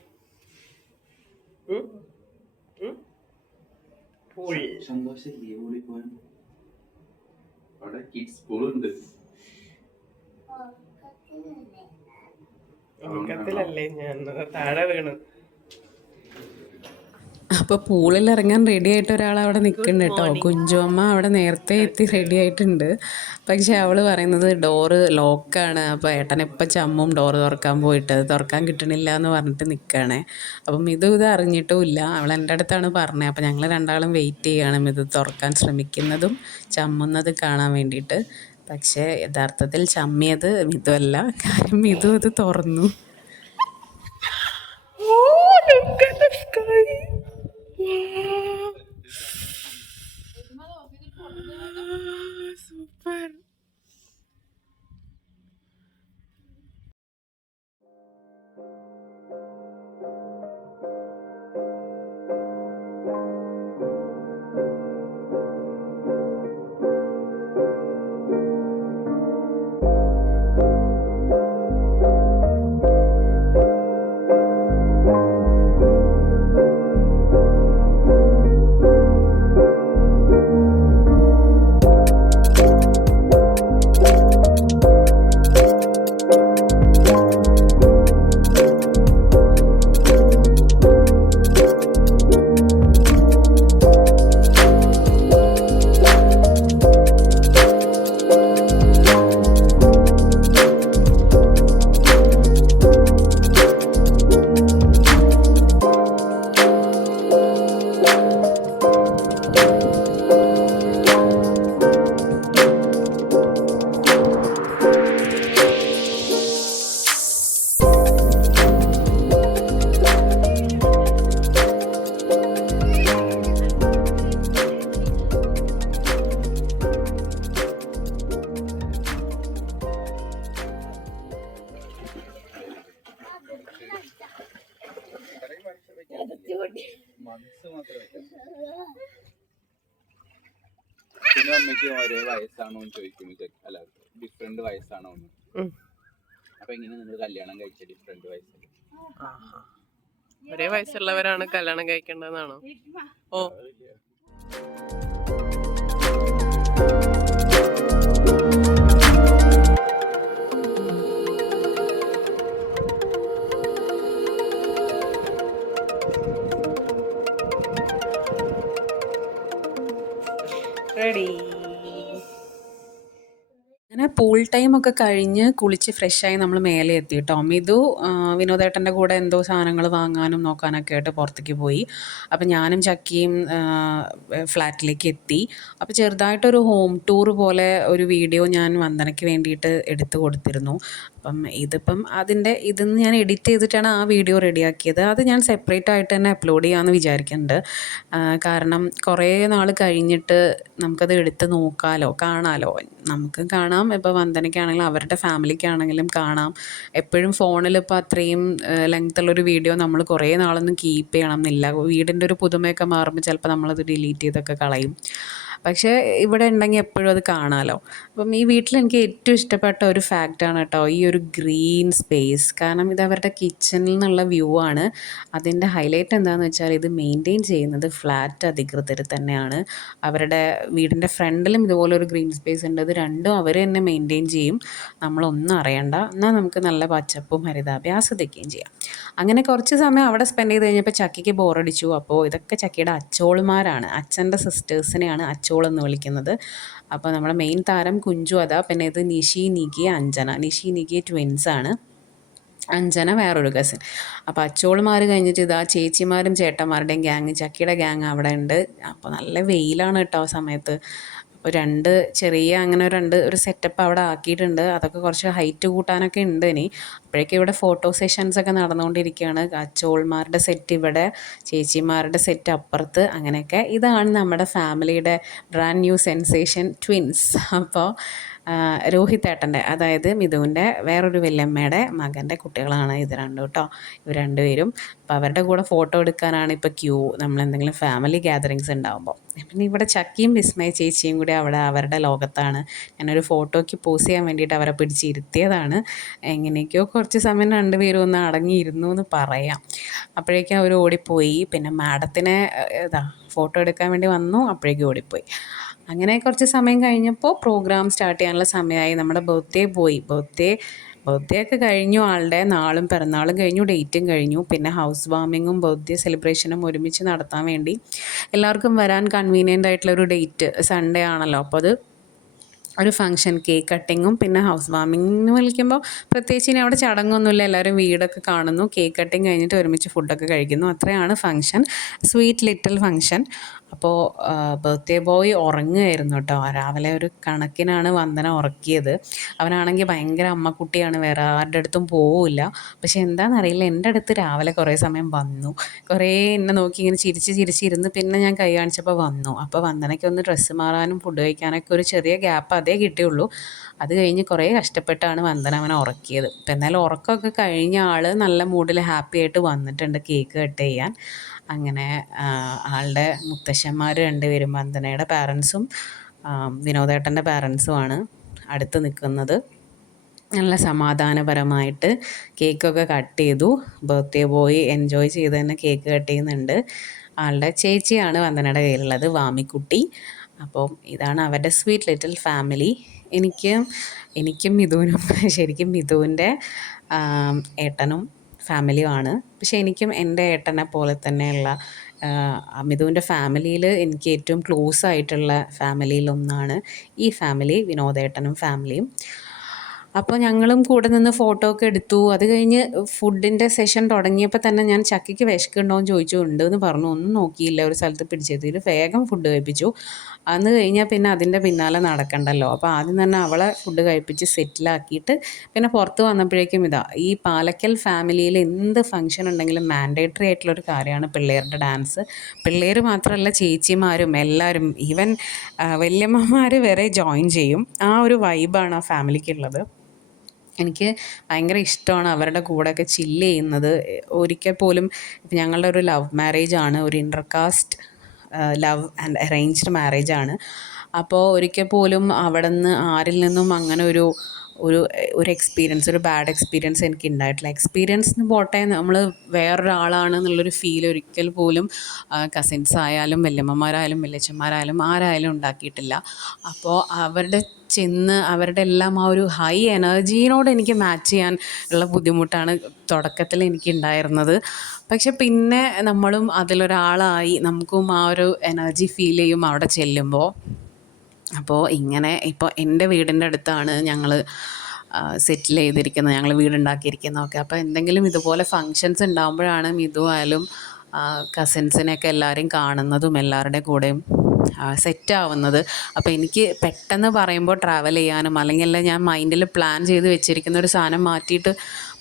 സന്തോഷല്ലേ കൂടി പോകാൻ? അവിടെ കിഡ്സ് സ്കൂളുണ്ട്. ഉറക്കത്തിലല്ലേ ഞാൻ, താഴെ വീണു. അപ്പോൾ പൂളിൽ ഇറങ്ങാൻ റെഡി ആയിട്ട് ഒരാൾ അവിടെ നിൽക്കുന്നുണ്ട് കേട്ടോ. കുഞ്ചുമ്മ അവിടെ നേരത്തെ എത്തി റെഡി ആയിട്ടുണ്ട്. പക്ഷേ അവൾ പറയുന്നത് ഡോറ് ലോക്കാണ്. അപ്പോൾ ഏട്ടൻ എപ്പോൾ ചമ്മും ഡോറ് തുറക്കാൻ പോയിട്ട്, അത് തുറക്കാൻ കിട്ടണില്ല എന്ന് പറഞ്ഞിട്ട് നിൽക്കുകയാണേ. അപ്പം ഇത് അറിഞ്ഞിട്ടും ഇല്ല. അവൾ എൻ്റെ അടുത്താണ് പറഞ്ഞത്. അപ്പോൾ ഞങ്ങൾ രണ്ടാളും വെയിറ്റ് ചെയ്യുകയാണ് ഇത് തുറക്കാൻ ശ്രമിക്കുന്നതും ചമ്മുന്നത് കാണാൻ വേണ്ടിയിട്ട്. പക്ഷേ യഥാർത്ഥത്തിൽ ചമ്മിയത് മിഥു അല്ല. കാര്യം മിഥു അത് തുറന്നു. Super. അച്ഛനും അമ്മയ്ക്കും ഒരേ വയസ്സാണോ എന്ന് ചോദിക്കും. അല്ല, ഡിഫറെന്റ് വയസ്സാണോ എന്ന്. അപ്പൊ എങ്ങനെ നിങ്ങൾ കല്യാണം കഴിച്ച ഡിഫറെന്റ് വയസ്സ്? ഒരേ വയസ്സുള്ളവരാണ് കല്യാണം കഴിക്കേണ്ടതെന്നാണോ? ഓ, റെഡി. അങ്ങനെ പൂൾ ടൈമൊക്കെ കഴിഞ്ഞ് കുളിച്ച് ഫ്രഷായി നമ്മൾ മേലെ എത്തി കേട്ടോ. മിതു വിനോദേട്ടൻ്റെ കൂടെ എന്തോ സാധനങ്ങൾ വാങ്ങാനും നോക്കാനൊക്കെ ആയിട്ട് പുറത്തേക്ക് പോയി. അപ്പം ഞാനും ചക്കിയും ഫ്ലാറ്റിലേക്ക് എത്തി. അപ്പോൾ ചെറുതായിട്ടൊരു ഹോം ടൂർ പോലെ ഒരു വീഡിയോ ഞാൻ വന്ദനയ്ക്ക് വേണ്ടിയിട്ട് എടുത്തു കൊടുത്തിരുന്നു. അപ്പം ഇതിന്ന് ഞാൻ എഡിറ്റ് ചെയ്തിട്ടാണ് ആ വീഡിയോ റെഡിയാക്കിയത്. അത് ഞാൻ സെപ്പറേറ്റ് ആയിട്ട് തന്നെ അപ്ലോഡ് ചെയ്യാമെന്ന് വിചാരിക്കുന്നുണ്ട്. കാരണം കുറേ നാൾ കഴിഞ്ഞിട്ട് നമുക്കത് എടുത്ത് കാണാമല്ലോ. നമുക്ക് കാണാം, ഇപ്പോൾ വന്ദനയ്ക്കാണെങ്കിലും അവരുടെ ഫാമിലിക്കാണെങ്കിലും കാണാം. എപ്പോഴും ഫോണിൽ ഇപ്പോൾ അത്രയും ലെങ്ത്തുള്ളൊരു വീഡിയോ നമ്മൾ കുറേ നാളൊന്നും കീപ്പ് ചെയ്യണം എന്നില്ല. വീടിൻ്റെ ഒരു പുതുമയൊക്കെ മാറുമ്പോൾ ചിലപ്പോൾ നമ്മളത് ഡിലീറ്റ് ചെയ്തൊക്കെ കളയും. പക്ഷേ ഇവിടെ ഉണ്ടെങ്കിൽ എപ്പോഴും അത് കാണാമല്ലോ. അപ്പം ഈ വീട്ടിൽ എനിക്ക് ഏറ്റവും ഇഷ്ടപ്പെട്ട ഒരു ഫാക്റ്റാണ് കേട്ടോ ഈ ഒരു ഗ്രീൻ സ്പേസ്. കാരണം ഇത് അവരുടെ കിച്ചണിൽ നിന്നുള്ള വ്യൂ ആണ്. അതിൻ്റെ ഹൈലൈറ്റ് എന്താണെന്ന് വെച്ചാൽ ഇത് മെയിൻറ്റെയിൻ ചെയ്യുന്നത് ഫ്ലാറ്റ് അധികൃതർ തന്നെയാണ്. അവരുടെ വീടിൻ്റെ ഫ്രണ്ടിലും ഇതുപോലൊരു ഗ്രീൻ സ്പേസ് ഉണ്ട്. ഇത് രണ്ടും അവർ തന്നെ മെയിൻറ്റെയിൻ ചെയ്യും. നമ്മളൊന്നും അറിയണ്ട. എന്നാൽ നമുക്ക് നല്ല പച്ചപ്പും ഹരിതാഭയും ആസ്വദിക്കുകയും ചെയ്യാം. അങ്ങനെ കുറച്ച് സമയം അവിടെ സ്പെൻഡ് ചെയ്ത് കഴിഞ്ഞപ്പോൾ ചക്കിക്ക് ബോറടിച്ചു. അപ്പോൾ ഇതൊക്കെ ചക്കിയുടെ അച്ചോളുമാരാണ്. അച്ഛൻ്റെ സിസ്റ്റേഴ്സിനെയാണ് അച്ചോളെന്ന് വിളിക്കുന്നത്. അപ്പോൾ നമ്മുടെ മെയിൻ താരം കുഞ്ചു അതാ. പിന്നെ ഇത് നിഷി, നികി, അഞ്ജന. നിഷി, നികി ട്വിൻസാണ്. അഞ്ജന വേറൊരു കസിൻ. അപ്പോൾ അച്ചോളുമാർ കഴിഞ്ഞിട്ട് ഇതാ ചേച്ചിമാരും ചേട്ടന്മാരുടെയും ഗ്യാങ്, ചക്കിയുടെ ഗ്യാങ് അവിടെ ഉണ്ട്. അപ്പോൾ നല്ല വെയിലാണ് കേട്ടോ ആ സമയത്ത്. അപ്പോൾ ഒരു സെറ്റപ്പ് അവിടെ ആക്കിയിട്ടുണ്ട്. അതൊക്കെ കുറച്ച് ഹൈറ്റ് കൂട്ടാനൊക്കെ ഉണ്ട് ഇനി. അപ്പോഴേക്കും ഇവിടെ ഫോട്ടോ സെഷൻസൊക്കെ നടന്നുകൊണ്ടിരിക്കുകയാണ്. അച്ചോൾമാരുടെ സെറ്റ് ഇവിടെ, ചേച്ചിമാരുടെ സെറ്റ് അപ്പുറത്ത്. അങ്ങനെയൊക്കെ ഇതാണ് നമ്മുടെ ഫാമിലിയുടെ ബ്രാൻഡ് ന്യൂ സെൻസേഷൻ ട്വിൻസ്. അപ്പോൾ രോഹിത് ഏട്ടൻ്റെ, അതായത് മിഥുവിൻ്റെ വേറൊരു വല്യമ്മയുടെ മകൻ്റെ കുട്ടികളാണ് ഇത് രണ്ടും കേട്ടോ. ഇവർ രണ്ടുപേരും. അപ്പോൾ അവരുടെ കൂടെ ഫോട്ടോ എടുക്കാനാണ് ഇപ്പോൾ ക്യൂ നമ്മളെന്തെങ്കിലും ഫാമിലി ഗ്യാതറിങ്സ് ഉണ്ടാകുമ്പോൾ. പിന്നെ ഇവിടെ ചക്കിയും വിസ്മയ ചേച്ചിയും കൂടി അവിടെ അവരുടെ ലോകത്താണ്. ഞാനൊരു ഫോട്ടോയ്ക്ക് പോസ് ചെയ്യാൻ വേണ്ടിയിട്ട് അവരെ പിടിച്ചിരുത്തിയതാണ്. എങ്ങനെയൊക്കെയോ കുറച്ച് സമയം രണ്ടുപേരും ഒന്ന് അടങ്ങിയിരുന്നു എന്ന് പറയാം. അപ്പോഴേക്കും അവർ ഓടിപ്പോയി. പിന്നെ മാഡത്തിനെ ഫോട്ടോ എടുക്കാൻ വേണ്ടി വന്നു, അപ്പോഴേക്കും ഓടിപ്പോയി. അങ്ങനെ കുറച്ച് സമയം കഴിഞ്ഞപ്പോൾ പ്രോഗ്രാം സ്റ്റാർട്ട് ചെയ്യാനുള്ള സമയമായി. നമ്മുടെ ബർത്ത്ഡേ ഒക്കെ കഴിഞ്ഞു. ആളുടെ നാളും പിറന്നാളും കഴിഞ്ഞു, ഡേറ്റും കഴിഞ്ഞു. പിന്നെ ഹൗസ് വാമിങ്ങും ബർത്ത്ഡേ സെലിബ്രേഷനും ഒരുമിച്ച് നടത്താൻ വേണ്ടി എല്ലാവർക്കും വരാൻ കൺവീനിയൻ്റ് ആയിട്ടുള്ളൊരു ഡേറ്റ് സൺഡേ ആണല്ലോ. അപ്പോൾ അത് ഒരു ഫംഗ്ഷൻ, കേക്ക് കട്ടിങ്ങും പിന്നെ ഹൗസ് വാമിങ്ങിന് വിളിക്കുമ്പോൾ പ്രത്യേകിച്ച് ഇനി അവിടെ ചടങ്ങൊന്നുമില്ല. എല്ലാവരും വീടൊക്കെ കാണുന്നു, കേക്ക് കട്ടിങ് കഴിഞ്ഞിട്ട് ഒരുമിച്ച് ഫുഡൊക്കെ കഴിക്കുന്നു. അത്രയാണ് ഫംഗ്ഷൻ. Sweet little function. അപ്പോൾ ബർത്ത്ഡേ ബോയ് ഉറങ്ങുമായിരുന്നു കേട്ടോ. രാവിലെ ഒരു കണക്കിനാണ് വന്ദന ഉറക്കിയത്. അവനാണെങ്കിൽ ഭയങ്കര അമ്മക്കുട്ടിയാണ്, വേറെ ആരുടെ അടുത്തും പോവില്ല. പക്ഷെ എന്താണെന്നറിയില്ല, എൻ്റെ അടുത്ത് രാവിലെ കുറേ സമയം വന്നു. കുറേ എന്നെ നോക്കി ഇങ്ങനെ ചിരിച്ചിരുന്ന് പിന്നെ ഞാൻ കൈ കാണിച്ചപ്പോൾ വന്നു. അപ്പോൾ വന്ദനയ്ക്ക് ഒന്ന് ഡ്രസ്സ് മാറാനും ഫുഡ് കഴിക്കാനൊക്കെ ഒരു ചെറിയ ഗ്യാപ്പ് അതേ കിട്ടിയുള്ളൂ. അത് കഴിഞ്ഞ് കുറേ കഷ്ടപ്പെട്ടാണ് വന്ദന അവനെ ഉറക്കിയത്. ഇപ്പം എന്നാലും ഉറക്കമൊക്കെ കഴിഞ്ഞ ആൾ നല്ല മൂഡിൽ ഹാപ്പി ആയിട്ട് വന്നിട്ടുണ്ട് കേക്ക് കട്ട് ചെയ്യാൻ. അങ്ങനെ ആളുടെ മുത്തശ്ശന്മാർ രണ്ടുപേരും, വന്ദനയുടെ പാരൻസും വിനോദേട്ടൻ്റെ പാരൻസുമാണ് അടുത്ത് നിൽക്കുന്നത്. നല്ല സമാധാനപരമായിട്ട് കേക്കൊക്കെ കട്ട് ചെയ്തു. ബർത്ത്ഡേ ബോയ് എൻജോയ് ചെയ്ത് തന്നെ കേക്ക് കട്ട് ചെയ്യുന്നുണ്ട്. ആളുടെ ചേച്ചിയാണ് വന്ദനയുടെ കയ്യിലുള്ളത്, വാമിക്കുട്ടി. അപ്പോൾ ഇതാണ് അവരുടെ സ്വീറ്റ് ലിറ്റിൽ ഫാമിലി. എനിക്കും മിഥുനും ശരിക്കും മിഥുവിൻ്റെ ഏട്ടനും ഫാമിലിയുമാണ്. പക്ഷേ എനിക്കും എൻ്റെ ഏട്ടനെ പോലെ തന്നെയുള്ള മിഥുവിൻ്റെ ഫാമിലിയിൽ എനിക്ക് ഏറ്റവും ക്ലോസ് ആയിട്ടുള്ള ഫാമിലിയിലൊന്നാണ് ഈ ഫാമിലി, വിനോദേട്ടനും ഫാമിലിയും. അപ്പോൾ ഞങ്ങളും കൂടെ നിന്ന് ഫോട്ടോ ഒക്കെ എടുത്തു. അത് കഴിഞ്ഞ് ഫുഡിൻ്റെ സെഷൻ തുടങ്ങിയപ്പോൾ തന്നെ ഞാൻ ചക്കിക്ക് വിശക്കുണ്ടോ എന്ന് ചോദിച്ചു. ഉണ്ടെന്ന് പറഞ്ഞു. ഒന്നും നോക്കിയില്ല, ഒരു സ്ഥലത്ത് പിടിച്ചെത്തിയിട്ട് വേഗം ഫുഡ് കഴിപ്പിച്ചു. അന്ന് കഴിഞ്ഞാൽ പിന്നെ അതിൻ്റെ പിന്നാലെ നടക്കണ്ടല്ലോ. അപ്പോൾ ആദ്യം തന്നെ അവളെ ഫുഡ് കഴിപ്പിച്ച് സെറ്റിലാക്കിയിട്ട് പിന്നെ പുറത്ത് വന്നപ്പോഴേക്കും ഈ പാലക്കൽ ഫാമിലിയിൽ എന്ത് ഫംഗ്ഷൻ ഉണ്ടെങ്കിലും മാൻഡേറ്ററി ആയിട്ടുള്ളൊരു കാര്യമാണ് പിള്ളേരുടെ ഡാൻസ്. പിള്ളേർ മാത്രമല്ല, ചേച്ചിമാരും എല്ലാവരും, ഈവൻ വല്യമ്മമാർ വരെ ജോയിൻ ചെയ്യും. ആ ഒരു വൈബാണ് ആ ഫാമിലിക്കുള്ളത്. എനിക്ക് ഭയങ്കര ഇഷ്ടമാണ് അവരുടെ കൂടെയൊക്കെ ചില്ല് ചെയ്യുന്നത്. ഒരിക്കൽ പോലും ഞങ്ങളുടെ ഒരു ലവ് മാരേജാണ്, ഒരു ഇൻ്റർകാസ്റ്റ് ലവ് ആൻഡ് അറേഞ്ച്ഡ് മാരേജാണ്. അപ്പോൾ ഒരിക്കൽ പോലും അവിടെ നിന്ന് ആരിൽ നിന്നും അങ്ങനെ ഒരു ഒരു ഒരു എക്സ്പീരിയൻസ്, ഒരു ബാഡ് എക്സ്പീരിയൻസ് എനിക്ക് ഉണ്ടായിട്ടില്ല. എക്സ്പീരിയൻസ് എന്ന് പോട്ടെ, നമ്മൾ വേറൊരാളാണ് എന്നുള്ളൊരു ഫീൽ ഒരിക്കൽ പോലും കസിൻസ് ആയാലും വല്യമ്മമാരായാലും വല്യച്ഛന്മാരായാലും ആരായാലും ഉണ്ടാക്കിയിട്ടില്ല. അപ്പോൾ അവരുടെ എല്ലാം ആ ഒരു ഹൈ എനർജീനോട് എനിക്ക് മാച്ച് ചെയ്യാൻ ഉള്ള ബുദ്ധിമുട്ടാണ് തുടക്കത്തിൽ എനിക്കുണ്ടായിരുന്നത്. പക്ഷെ പിന്നെ നമ്മളും അതിലൊരാളായി, നമുക്കും ആ ഒരു എനർജി ഫീൽ ചെയ്യും അവിടെ ചെല്ലുമ്പോൾ. അപ്പോൾ ഇങ്ങനെ ഇപ്പോൾ എൻ്റെ വീടിൻ്റെ അടുത്താണ് ഞങ്ങൾ സെറ്റിൽ ചെയ്തിരിക്കുന്നത്, ഞങ്ങൾ വീടുണ്ടാക്കിയിരിക്കുന്നതൊക്കെ. അപ്പോൾ എന്തെങ്കിലും ഇതുപോലെ ഫങ്ഷൻസ് ഉണ്ടാകുമ്പോഴാണ് മിതു ആയാലും കസിൻസിനെയൊക്കെ എല്ലാവരെയും കാണുന്നതും എല്ലാവരുടെ കൂടെയും സെറ്റാവുന്നത്. അപ്പോൾ എനിക്ക് പെട്ടെന്ന് പറയുമ്പോൾ ട്രാവൽ ചെയ്യാനും അല്ലെങ്കിൽ ഞാൻ മൈൻഡിൽ പ്ലാൻ ചെയ്ത് വെച്ചിരിക്കുന്ന ഒരു സാധനം മാറ്റിയിട്ട്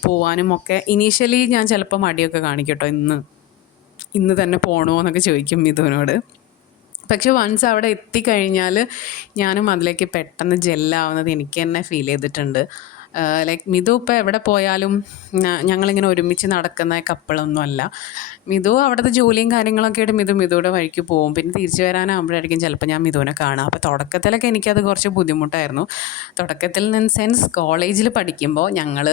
പോകാനും ഒക്കെ ഇനീഷ്യലി ഞാൻ ചിലപ്പോൾ മടിയൊക്കെ കാണിക്കും കേട്ടോ. ഇന്ന് തന്നെ പോകണോ എന്നൊക്കെ ചോദിക്കും മിതുവിനോട്. പക്ഷെ വൺസ് അവിടെ എത്തിക്കഴിഞ്ഞാൽ ഞാനും അതിലേക്ക് പെട്ടെന്ന് ജെല്ലാവുന്നത് എനിക്ക് തന്നെ ഫീൽ ചെയ്തിട്ടുണ്ട്. ലൈക്ക് മിതു ഇപ്പോൾ എവിടെ പോയാലും ഞങ്ങളിങ്ങനെ ഒരുമിച്ച് നടക്കുന്ന കപ്പിളൊന്നുമല്ല. മിതു അവിടുത്തെ ജോലിയും കാര്യങ്ങളൊക്കെ ആയിട്ട് മിതുവിടെ വഴിക്ക് പോകും. പിന്നെ തിരിച്ചു വരാനാകുമ്പോഴായിരിക്കും ചിലപ്പോൾ ഞാൻ മിതുവിനെ കാണാം. അപ്പോൾ തുടക്കത്തിലൊക്കെ എനിക്കത് കുറച്ച് ബുദ്ധിമുട്ടായിരുന്നു. തുടക്കത്തിൽ ഇൻ സെൻസ് കോളേജിൽ പഠിക്കുമ്പോൾ ഞങ്ങൾ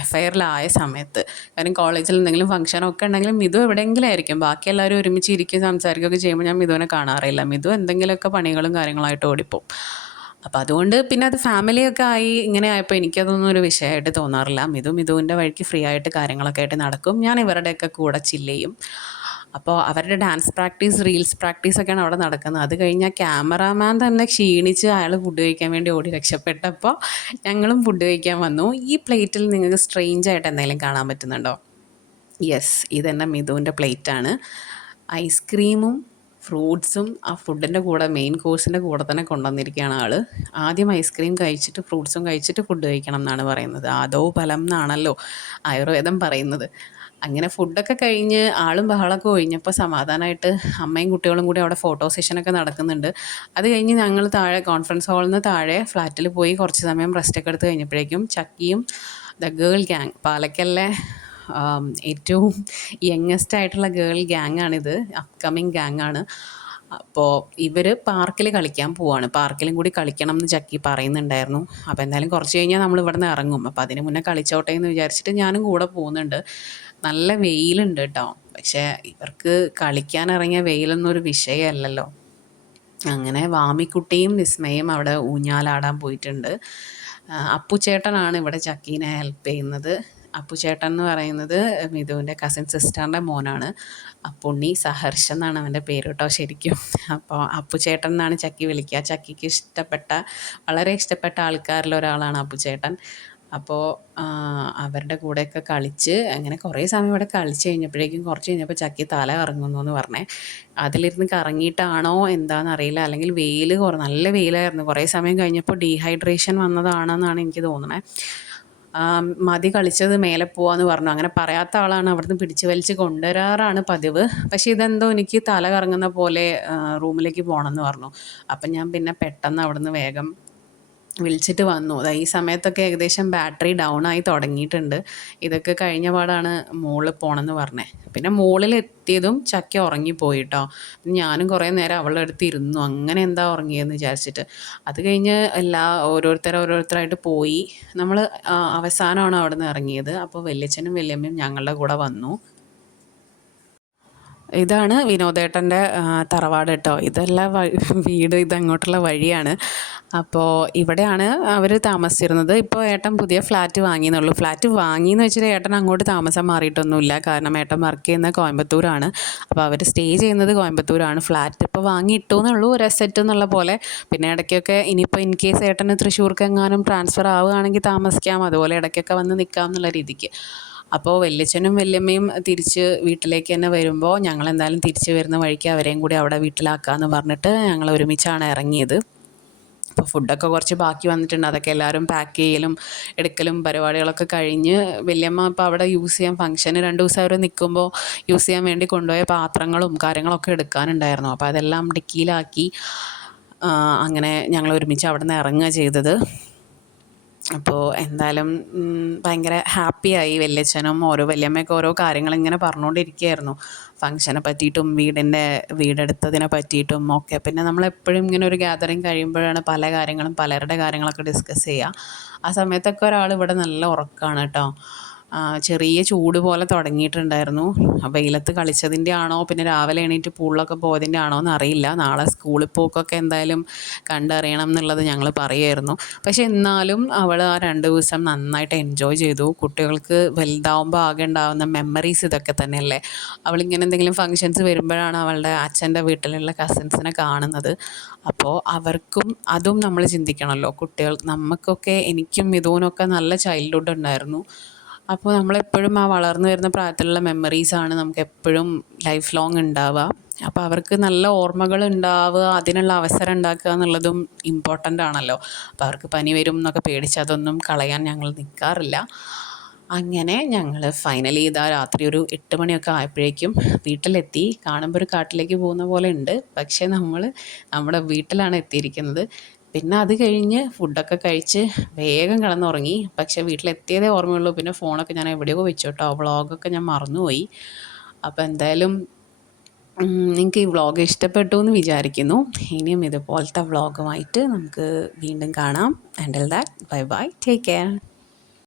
എഫ്ഐആറിലായ സമയത്ത്, കാരണം കോളേജിൽ എന്തെങ്കിലും ഫംഗ്ഷനൊക്കെ ഉണ്ടെങ്കിലും മിതു എവിടെയെങ്കിലും ആയിരിക്കും, ബാക്കി എല്ലാവരും ഒരുമിച്ച് ഇരിക്കുകയും സംസാരിക്കുകയൊക്കെ ചെയ്യുമ്പോൾ ഞാൻ മിതുവിനെ കാണാറില്ല. മിതു എന്തെങ്കിലുമൊക്കെ പണികളും കാര്യങ്ങളായിട്ട് ഓടിപ്പോവും. അപ്പോൾ അതുകൊണ്ട് പിന്നെ അത് ഫാമിലിയൊക്കെ ആയി ഇങ്ങനെ ആയപ്പോൾ എനിക്കതൊന്നും ഒരു വിഷയമായിട്ട് തോന്നാറില്ല. മിതുവിൻ്റെ വഴിക്ക് ഫ്രീ ആയിട്ട് കാര്യങ്ങളൊക്കെ ആയിട്ട് നടക്കും. ഞാൻ ഇവരുടെയൊക്കെ കൂടെ ചില്ല് ചെയ്യും. അപ്പോൾ അവരുടെ ഡാൻസ് പ്രാക്ടീസ്, റീൽസ് പ്രാക്ടീസൊക്കെയാണ് അവിടെ നടക്കുന്നത്. അത് കഴിഞ്ഞാൽ ക്യാമറാമാൻ തന്നെ ക്ഷീണിച്ച് അയാൾ ഫുഡ് കഴിക്കാൻ വേണ്ടി ഓടി രക്ഷപ്പെട്ടപ്പോൾ ഞങ്ങളും ഫുഡ് കഴിക്കാൻ വന്നു. ഈ പ്ലേറ്റിൽ നിങ്ങൾക്ക് സ്ട്രേഞ്ചായിട്ട് എന്തെങ്കിലും കാണാൻ പറ്റുന്നുണ്ടോ? യെസ്, ഇതെന്നെ മിതുവിൻ്റെ പ്ലേറ്റാണ്. ഐസ്ക്രീമും ഫ്രൂട്ട്സും ആ ഫുഡിൻ്റെ കൂടെ, മെയിൻ കോഴ്സിൻ്റെ കൂടെ തന്നെ കൊണ്ടുവന്നിരിക്കുകയാണ് ആൾ. ആദ്യം ഐസ്ക്രീം കഴിച്ചിട്ട് ഫ്രൂട്ട്സും കഴിച്ചിട്ട് ഫുഡ് കഴിക്കണം എന്നാണ് പറയുന്നത്. ആദോ ഫലം എന്നാണല്ലോ ആയുർവേദം പറയുന്നത്. അങ്ങനെ ഫുഡൊക്കെ കഴിഞ്ഞ് ആളും ബഹളമൊക്കെ ഒഴിഞ്ഞപ്പോൾ സമാധാനമായിട്ട് അമ്മയും കുട്ടികളും കൂടി അവിടെ ഫോട്ടോ സെഷനൊക്കെ നടക്കുന്നുണ്ട്. അത് കഴിഞ്ഞ് ഞങ്ങൾ താഴെ കോൺഫറൻസ് ഹാളിൽ നിന്ന് താഴെ ഫ്ലാറ്റിൽ പോയി കുറച്ച് സമയം റെസ്റ്റൊക്കെ എടുത്ത് കഴിഞ്ഞപ്പോഴേക്കും ചക്കിയും ദ ഗേൾ ഗ്യാങ്, പാലക്കലിലെ ഏറ്റവും യങ്ങസ്റ്റ് ആയിട്ടുള്ള ഗേൾ ഗ്യാങ്ങാണിത്, അപ്കമ്മിങ് ഗ്യാങ്ങാണ്. അപ്പോൾ ഇവർ പാർക്കിൽ കളിക്കാൻ പോവാണ്. പാർക്കിലും കൂടി കളിക്കണം എന്ന് ചക്കി പറയുന്നുണ്ടായിരുന്നു. അപ്പോൾ എന്തായാലും കുറച്ച് കഴിഞ്ഞാൽ നമ്മൾ ഇവിടെ നിന്ന് ഇറങ്ങും. അപ്പോൾ അതിന് മുന്നേ കളിച്ചോട്ടെ എന്ന് വിചാരിച്ചിട്ട് ഞാനും കൂടെ പോകുന്നുണ്ട്. നല്ല വെയിലുണ്ട് കേട്ടോ. പക്ഷേ ഇവർക്ക് കളിക്കാൻ ഇറങ്ങിയ വെയിലൊന്നും ഒരു വിഷയമല്ലല്ലോ. അങ്ങനെ വാമിക്കുട്ടിയും വിസ്മയും അവിടെ ഊഞ്ഞാലാടാൻ പോയിട്ടുണ്ട്. അപ്പുചേട്ടനാണ് ഇവിടെ ചക്കീനെ ഹെൽപ്പ് ചെയ്യുന്നത്. അപ്പുചേട്ടൻ എന്ന് പറയുന്നത് മിതുവിൻ്റെ കസിൻ സിസ്റ്ററിൻ്റെ മോനാണ്. അപ്പുണ്ണി സഹർഷ് എന്നാണ് അവൻ്റെ പേര് കേട്ടോ ശരിക്കും. അപ്പോൾ അപ്പുചേട്ടൻ എന്നാണ് ചക്കി വിളിക്കുക. ചക്കിക്ക് വളരെ ഇഷ്ടപ്പെട്ട ആൾക്കാരിൽ ഒരാളാണ് അപ്പുചേട്ടൻ. അപ്പോൾ അവരുടെ കൂടെയൊക്കെ കളിച്ച് അങ്ങനെ കുറേ സമയം ഇവിടെ കളിച്ച് കഴിഞ്ഞപ്പോഴേക്കും കുറച്ച് കഴിഞ്ഞപ്പോൾ ചക്കി തല കറങ്ങുന്നു എന്ന് പറഞ്ഞേ. അതിലിരുന്ന് കറങ്ങിയിട്ടാണോ എന്താണെന്നറിയില്ല, അല്ലെങ്കിൽ നല്ല വെയിലായിരുന്നു. കുറേ സമയം കഴിഞ്ഞപ്പോൾ ഡീഹൈഡ്രേഷൻ വന്നതാണെന്നാണ് എനിക്ക് തോന്നുന്നത്. മതി കളിച്ചത്, മേലെ പോവാന്ന് പറഞ്ഞു. അങ്ങനെ പറയാത്ത ആളാണ്, അവിടുന്ന് പിടിച്ച് വലിച്ച് കൊണ്ടുവരാറാണ് പതിവ്. പക്ഷേ ഇതെന്തോ എനിക്ക് തല കറങ്ങുന്ന പോലെ റൂമിലേക്ക് പോകണമെന്ന് പറഞ്ഞു. അപ്പം ഞാൻ പിന്നെ പെട്ടെന്ന് അവിടുന്ന് വേഗം വിളിച്ചിട്ട് വന്നു. ഈ സമയത്തൊക്കെ ഏകദേശം ബാറ്ററി ഡൗൺ ആയി തുടങ്ങിയിട്ടുണ്ട്. ഇതൊക്കെ കഴിഞ്ഞ പാടാണ് മുകളിൽ പോകണമെന്ന് പറഞ്ഞത്. പിന്നെ മുകളിൽ എത്തിയതും ചക്കി ഉറങ്ങിപ്പോയി കേട്ടോ. ഞാനും കുറേ നേരം അവളുടെ അടുത്ത് ഇരുന്നു, അങ്ങനെ എന്താ ഉറങ്ങിയെന്ന് വിചാരിച്ചിട്ട്. അത് കഴിഞ്ഞ് ഓരോരുത്തരായിട്ട് പോയി. നമ്മൾ അവസാനമാണ് അവിടെ നിന്ന് ഇറങ്ങിയത്. അപ്പോൾ വല്യച്ഛനും വല്യമ്മയും ഞങ്ങളുടെ കൂടെ വന്നു. ഇതാണ് വിനോദേട്ടൻ്റെ തറവാട് കേട്ടോ. ഇതെല്ലാം വീട്, ഇതങ്ങോട്ടുള്ള വഴിയാണ്. അപ്പോൾ ഇവിടെയാണ് അവർ താമസിച്ചിരുന്നത്. ഇപ്പോൾ ഏട്ടൻ പുതിയ ഫ്ലാറ്റ് വാങ്ങിയെന്നുള്ളൂ. ഫ്ലാറ്റ് വാങ്ങിയെന്ന് വെച്ചിട്ട് ഏട്ടൻ അങ്ങോട്ട് താമസം മാറിയിട്ടൊന്നുമില്ല. കാരണം ഏട്ടൻ വർക്ക് ചെയ്യുന്നത് കോയമ്പത്തൂരാണ്. അപ്പോൾ അവർ സ്റ്റേ ചെയ്യുന്നത് കോയമ്പത്തൂരാണ്. ഫ്ലാറ്റ് ഇപ്പോൾ വാങ്ങിയിട്ടു എന്നുള്ളൂ, ഒരു അസെറ്റ് എന്നുള്ള പോലെ. പിന്നെ ഇടയ്ക്കൊക്കെ ഇനിയിപ്പോൾ ഇൻ കേസ് ഏട്ടന് തൃശ്ശൂർക്ക് എങ്ങാനും ട്രാൻസ്ഫർ ആവുകയാണെങ്കിൽ താമസിക്കാം, അതുപോലെ ഇടയ്ക്കൊക്കെ വന്ന് നിൽക്കാം എന്നുള്ള രീതിക്ക്. അപ്പോൾ വല്യച്ഛനും വല്യമ്മയും തിരിച്ച് വീട്ടിലേക്ക് തന്നെ വരുമ്പോൾ ഞങ്ങൾ എന്തായാലും തിരിച്ച് വരുന്ന വഴിക്ക് അവരെയും കൂടി അവിടെ വീട്ടിലാക്കാമെന്ന് പറഞ്ഞിട്ട് ഞങ്ങൾ ഒരുമിച്ചാണ് ഇറങ്ങിയത്. അപ്പോൾ ഫുഡൊക്കെ കുറച്ച് ബാക്കി വന്നിട്ടുണ്ട്. അതൊക്കെ എല്ലാവരും പാക്ക് ചെയ്യലും എടുക്കലും പരിപാടികളൊക്കെ കഴിഞ്ഞ് വല്യമ്മ ഇപ്പോൾ അവിടെ യൂസ് ചെയ്യാൻ ഫംഗ്ഷന് 2 ദിവസം അവർ നിൽക്കുമ്പോൾ യൂസ് ചെയ്യാൻ വേണ്ടി കൊണ്ടുപോയ പാത്രങ്ങളും കാര്യങ്ങളൊക്കെ എടുക്കാനുണ്ടായിരുന്നു. അപ്പോൾ അതെല്ലാം ഡിക്കിയിലാക്കി അങ്ങനെ ഞങ്ങൾ ഒരുമിച്ച് അവിടെ നിന്ന് ഇറങ്ങുക ചെയ്തത്. അപ്പോൾ എന്തായാലും ഭയങ്കര ഹാപ്പിയായി. വല്യച്ഛനും വല്യമ്മയൊക്കെ ഓരോ കാര്യങ്ങളിങ്ങനെ പറഞ്ഞുകൊണ്ടിരിക്കുകയായിരുന്നു, ഫംഗ്ഷനെ പറ്റിയിട്ടും വീടെടുത്തതിനെ പറ്റിയിട്ടും ഒക്കെ. പിന്നെ നമ്മളെപ്പോഴും ഇങ്ങനെ ഒരു ഗ്യാതറിങ് കഴിയുമ്പോഴാണ് പല കാര്യങ്ങളും പലരുടെ കാര്യങ്ങളൊക്കെ ഡിസ്കസ് ചെയ്യുക. ആ സമയത്തൊക്കെ ഒരാൾ ഇവിടെ നല്ല ഉറക്കമാണ് കേട്ടോ. ചെറിയ ചൂട് പോലെ തുടങ്ങിയിട്ടുണ്ടായിരുന്നു. വെയിലത്ത് കളിച്ചതിൻ്റെ ആണോ പിന്നെ രാവിലെ എണീറ്റ് പൂളിലൊക്കെ പോയതിൻ്റെ ആണോ എന്നറിയില്ല. നാളെ സ്കൂളിൽ പോക്കൊക്കെ എന്തായാലും കണ്ടറിയണം എന്നുള്ളത് ഞങ്ങൾ പറയുമായിരുന്നു. പക്ഷെ എന്നാലും അവൾ ആ 2 ദിവസം നന്നായിട്ട് എൻജോയ് ചെയ്തു. കുട്ടികൾക്ക് വലുതാവുമ്പോൾ ആകെ ഉണ്ടാകുന്ന മെമ്മറീസ് ഇതൊക്കെ തന്നെയല്ലേ. അവളിങ്ങനെ എന്തെങ്കിലും ഫങ്ഷൻസ് വരുമ്പോഴാണ് അവളുടെ അച്ഛൻ്റെ വീട്ടിലുള്ള കസിൻസിനെ കാണുന്നത്. അപ്പോൾ അവർക്കും അതും നമ്മൾ ചിന്തിക്കണമല്ലോ. നമുക്കൊക്കെ, എനിക്കും മിഥുനൊക്കെ നല്ല ചൈൽഡ്ഹുഡ് ഉണ്ടായിരുന്നു. അപ്പോൾ നമ്മളെപ്പോഴും ആ വളർന്നു വരുന്ന പ്രായത്തിലുള്ള മെമ്മറീസാണ് നമുക്ക് എപ്പോഴും ലൈഫ് ലോങ് ഉണ്ടാവുക. അപ്പോൾ അവർക്ക് നല്ല ഓർമ്മകൾ ഉണ്ടാവുക, അതിനുള്ള അവസരം ഉണ്ടാക്കുക എന്നുള്ളതും ഇമ്പോർട്ടൻ്റ് ആണല്ലോ. അപ്പോൾ അവർക്ക് പനി വരും എന്നൊക്കെ പേടിച്ച് അതൊന്നും കളയാൻ ഞങ്ങൾ നിൽക്കാറില്ല. അങ്ങനെ ഞങ്ങൾ ഫൈനലി ഇതാ രാത്രി ഒരു 8 മണിയൊക്കെ ആയപ്പോഴേക്കും വീട്ടിലെത്തി. കാണുമ്പോൾ ഒരു കാട്ടിലേക്ക് പോകുന്ന പോലെ ഉണ്ട്, പക്ഷേ നമ്മൾ നമ്മുടെ വീട്ടിലാണ് എത്തിയിരിക്കുന്നത്. പിന്നെ അത് കഴിഞ്ഞ് ഫുഡൊക്കെ കഴിച്ച് വേഗം കിടന്നുറങ്ങി. പക്ഷേ വീട്ടിലെത്തിയതേ ഓർമ്മയുള്ളൂ. പിന്നെ ഫോണൊക്കെ ഞാൻ എവിടെയോ വെച്ചു കേട്ടോ. വ്ളോഗൊക്കെ ഞാൻ മറന്നുപോയി. അപ്പോൾ എന്തായാലും നിങ്ങൾക്ക് ഈ വ്ളോഗ് ഇഷ്ടപ്പെട്ടു എന്ന് വിചാരിക്കുന്നു. ഇനിയും ഇതുപോലത്തെ വ്ളോഗുമായിട്ട് നമുക്ക് വീണ്ടും കാണാം. Until that, bye bye, take care.